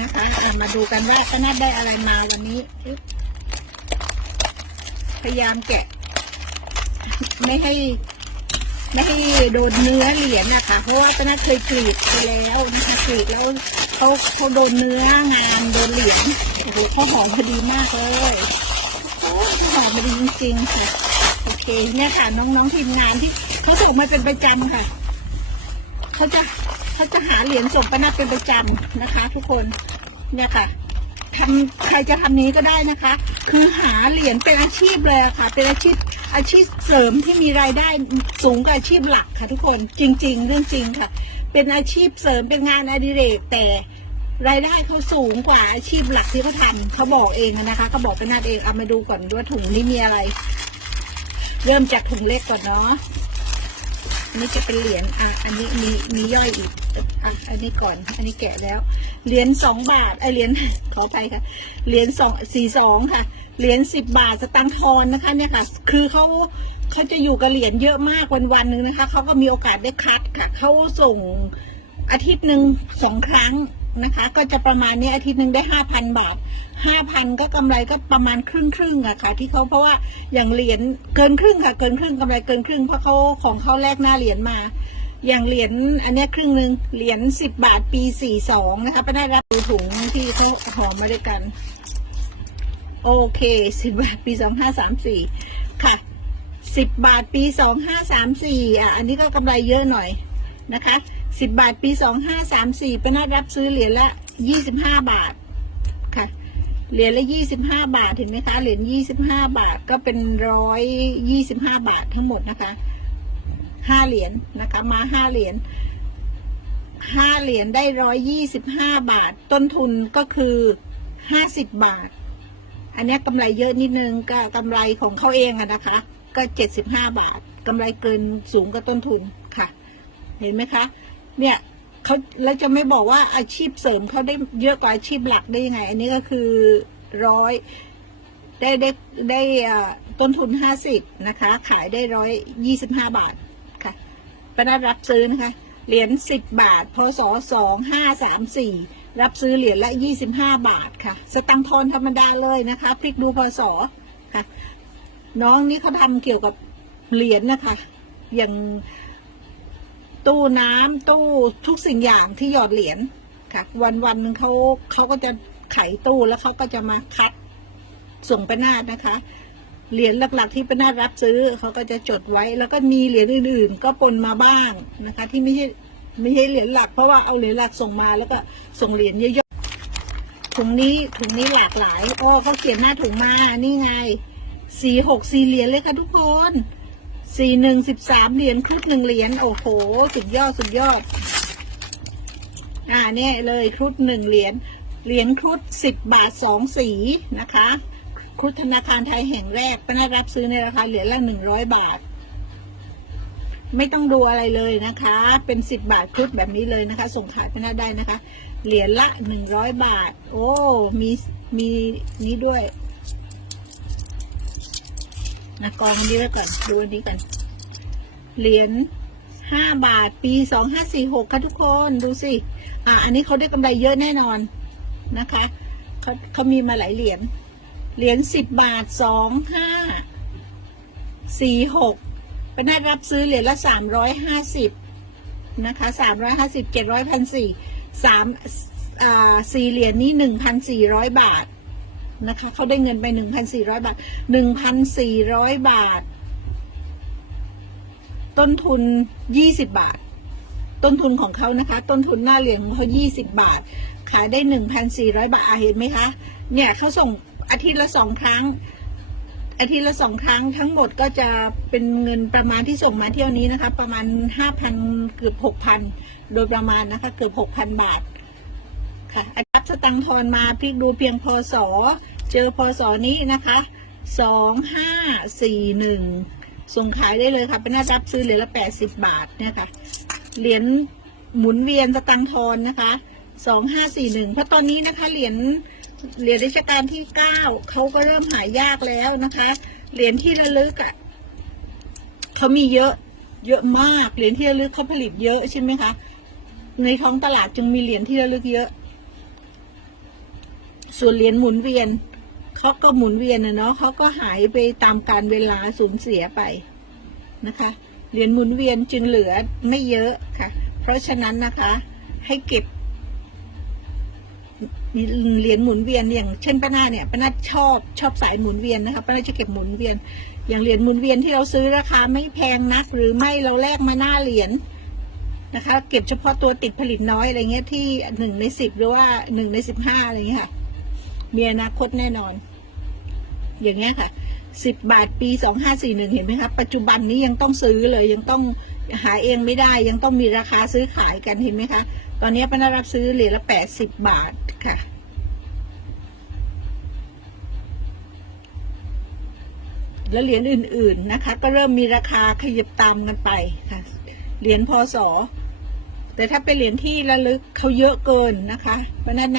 นะคะมาดูกันว่าป้านัดได้อะไรมาวันนี้ พยายามแกะ ไม่ให้ ไม่ให้โดนเนื้อเหรียญนะคะ เพราะว่าป้านัดเคยกรีดไปแล้วนะคะกรีดแล้วเขาเขาโดนเนื้องานโดนเหรียญโอ้โหเขาหอมพอดีมากเลยโอ้เขาหอมพอดีจริงๆค่ะโอเคเนี่ยค่ะ น้องๆทีมงานที่เขาส่งมาเป็นประจำค่ะเขาจะ เขาจะหาเหรียญส่งป้านัดเป็นประจำนะคะ ทุกคนเนี่ยค่ะทำใครจะทำนี้ก็ได้นะคะ คือหาเหรียญเป็นอาชีพเลยะค่ะ เป็นอาชีพอาชีพเสริมที่มีรายได้สูงกว่าอาชีพหลักค่ะ ทุกคนจริง ๆ เรื่องจริงค่ะ เป็นอาชีพเสริมเป็นงานอดิเรกแต่รายได้เขาสูงกว่าอาชีพหลักที่เขาทำเขาบอกเองนะคะเขาบอกเป็นนาดเองเอามาดูก่อนว่าถุงนี้มีอะไร เริ่มจากถุงเล็กก่อนเนาะ นนี้จะเป็นเหรียญอะอันนี้มีมีย่อยอีกอะอันนี้ก่อน อันนี้แกะแล้ว เหรียญสองบาทไอเหรียญขอไปค่ะ เหรียญสองสี่สองค่ะ เหรียญสิบบาทสตังค์ทอนนะคะเนี่ยค่ะ คือเขาเขาจะอยู่กับเหรียญเยอะมากวันวันหนึ่งนะคะเขาก็มีโอกาสได้คัดค่ะเขาส่งอาทิตย์หนึ่งสองครั้ง นะคะ ก็จะประมาณนี้อาทิตย์หนึ่งได้ห้าพันบาทห้าพันก็กำไรก็ประมาณครึ่งครึ่งอะค่ะ ที่เขาเพราะว่าอย่างเหรียญเกินครึ่งค่ะ เกินครึ่งกำไรเกินครึ่งเพราะเขาของเขาแลกหน้าเหรียญมา อย่างเหรียญอันนี้ครึ่งหนึ่งเหรียญสิบบาทปีสี่สองนะคะไปได้รับดูถุงที่เขาหอมมาด้วยกัน โอเคสิบบาทปีสองห้าสามสี่ค่ะสิบบาทปีสองห้าสามสี่อะอันนี้ก็กำไรเยอะหน่อยนะคะ สิบบาทปีสองห้าสามสี่ป็นนัดรับซื้อเหรียญละยี่สิบห้าบาทค่ะ เหรียญละยี่สิบห้าบาทเห็นไหมคะ เหรียญยี่สิบห้าบาทก็เป็นร้อยยี่สิบห้าบาททั้งหมดนะคะห้าเหรียญนะคะ มาห้าเหรียญห้าเหรียญได้ร้อยยี่สิบห้าบาท ต้นทุนก็คือห้าสิบบาท อันนี้กำไรเยอะนิดนึงก็กำไรของเขาเองอะนะคะ ก็เจ็ดสิบห้าบาทกำไรเกินสูงกว่าต้นทุนค่ะ เห็นไหมคะ เนี่ยเขาแล้วจะไม่บอกว่าอาชีพเสริมเขาได้เยอะกว่าอาชีพหลักได้ยังไง อันนี้ก็คือร้อยได้ได้ได้ต้นทุนห้าสิบนะคะ ขายได้ร้อยยี่สิบห้าบาทค่ะประนัดรับซื้อนะคะ เหรียญสิบบาท พศสองห้าสามสี่รับซื้อเหรียญละยี่สิบห้าบาทค่ะ สตังทอนธรรมดาเลยนะคะ พลิกดูพศค่ะ น้องนี่เขาทำเกี่ยวกับเหรียญนะคะ อย่าง ตู้น้ำตู้ทุกสิ่งอย่างที่หยอดเหรียญค่ะ วันวันหนึงเขาเขาก็จะไขตู้แล้วเขาก็จะมาคัดส่งไปนาดนะคะ เหรียญหลักๆ ที่เป็นาดรับซื้อเขาก็จะจดไว้ แล้วก็มีเหรียญอื่น ๆ ก็ปนมาบ้างนะคะ ที่ไม่ใช่ไม่ใช่เหรียญหลัก เพราะว่าเอาเหรียญหลักส่งมาแล้วก็ส่งเหรียญเยอะๆถุงนี้ถุงนี้หลากหลายโอ้เขาเขียนหน้าถุงมานี่ไงสี่หกสี่เหรียญเลยค่ะทุกคน สี่หนึ่งสิบสามเหรียญครุฑหนึ่งเหรียญโอ้โห สุดยอดสุดยอด อ่าเนี่ยเลยครุฑหนึ่งเหรียญเหรียญครุฑสิบบาทสองสีนะคะครุฑธนาคารไทยแห่งแรกป้านารับซื้อในราคาเหรียญละหนึ่งร้อยบาท ไม่ต้องดูอะไรเลยนะคะ เป็นสิบบาทครุฑแบบนี้เลยนะคะ ส่งขายป้านาได้นะคะ เหรียญละหนึ่งร้อยบาท โอ้ มีมีนี้ด้วย นะกองอันนี้ไว้ก่อนดูอันนี้กัน เหรียญห้าบาทปีสองห้าสี่หกค่ะทุกคนดูสิอ่าอันนี้เขาได้กำไรเยอะแน่นอนนะคะเขาเขามีมาหลายเหรียญเหรียญสิบบาทสองห้าสี่หกเป็นได้รับซื้อเหรียญละสามร้อยห้าสิบนะคะสามร้อยห้าสิบเจ็ดร้อยพันสี่สามอ่าสี่เหรียญนี้หนึ่งพันสี่ร้อยบาท นะคะเขาได้เงินไปหนึ่งพันสี่ร้อยบาทหนึ่งพันสี่ร้อยบาท ต้นทุนยี่สิบบาท ต้นทุนของเขานะคะ ต้นทุนหน้าเหรียญของเขายี่สิบบาท ขายได้หนึ่งพันสี่ร้อยบาทอะเห็นไหมคะ เนี่ยเขาส่งอาทิตย์ละสองครั้งอาทิตย์ละสองครั้งทั้งหมดก็จะเป็นเงินประมาณที่ส่งมาเที่ยวนี้นะคะ ประมาณห้าพันเกือบหกพันโดยประมาณนะคะ เกือบหกพันบาทค่ะรับสตังทอนมาพลิกดูเพียงพศ เจอพศนี้นะคะสองห้าสี่หนึ่งส่งขายได้เลยค่ะ เป็นหน้ารับซื้อเหรียญละแปดสิบบาทเนี่ยค่ะ เหรียญหมุนเวียนสตังทอนนะคะสองห้าสี่หนึ่งเพราะตอนนี้นะคะ เหรียญเหรียญรัชกาลที่เก้าเขาก็เริ่มหายากแล้วนะคะ เหรียญที่ระลึกอะเขามีเยอะเยอะมาก เหรียญที่ระลึกเขาผลิตเยอะใช่ไหมคะ ในท้องตลาดจึงมีเหรียญที่ระลึกเยอะ ส่วนเหรียญหมุนเวียน เขาก็หมุนเวียนนะเนาะเขาก็หายไปตามการเวลาสูญเสียไปนะคะ เหรียญหมุนเวียนจึงเหลือไม่เยอะค่ะ เพราะฉะนั้นนะคะ ให้เก็บเหรียญหมุนเวียนอย่างเช่นป้านาเนี่ยป้านาชอบชอบสายหมุนเวียนนะคะป้านาจะเก็บหมุนเวียน อย่างเหรียญหมุนเวียนที่เราซื้อราคาไม่แพงนัก หรือไม่เราแลกมาหน้าเหรียญนะคะ เก็บเฉพาะตัวติดผลิตน้อยอะไรเงี้ยที่หนึ่งในสิบหรือว่าหนึ่งในสิบห้าอะไรเงี้ยค่ะมีอนาคตแน่นอน อย่างเงี้ยค่ะสิบบาทปีสองห้าสี่หนึ่งเห็นไหมคะปัจจุบันนี้ยังต้องซื้อเลยยังต้องหาเองไม่ได้ยังต้องมีราคาซื้อขายกันเห็นไหมคะ ตอนนี้ป้านรับซื้อเหรียญละแปดสิบบาทค่ะ แล้วเหรียญอื่นๆนะคะ ก็เริ่มมีราคาขยับตามกันไปค่ะ เหรียญพศแต่ถ้าเป็นเหรียญที่ระลึกเขาเยอะเกินนะคะเพราะนั้น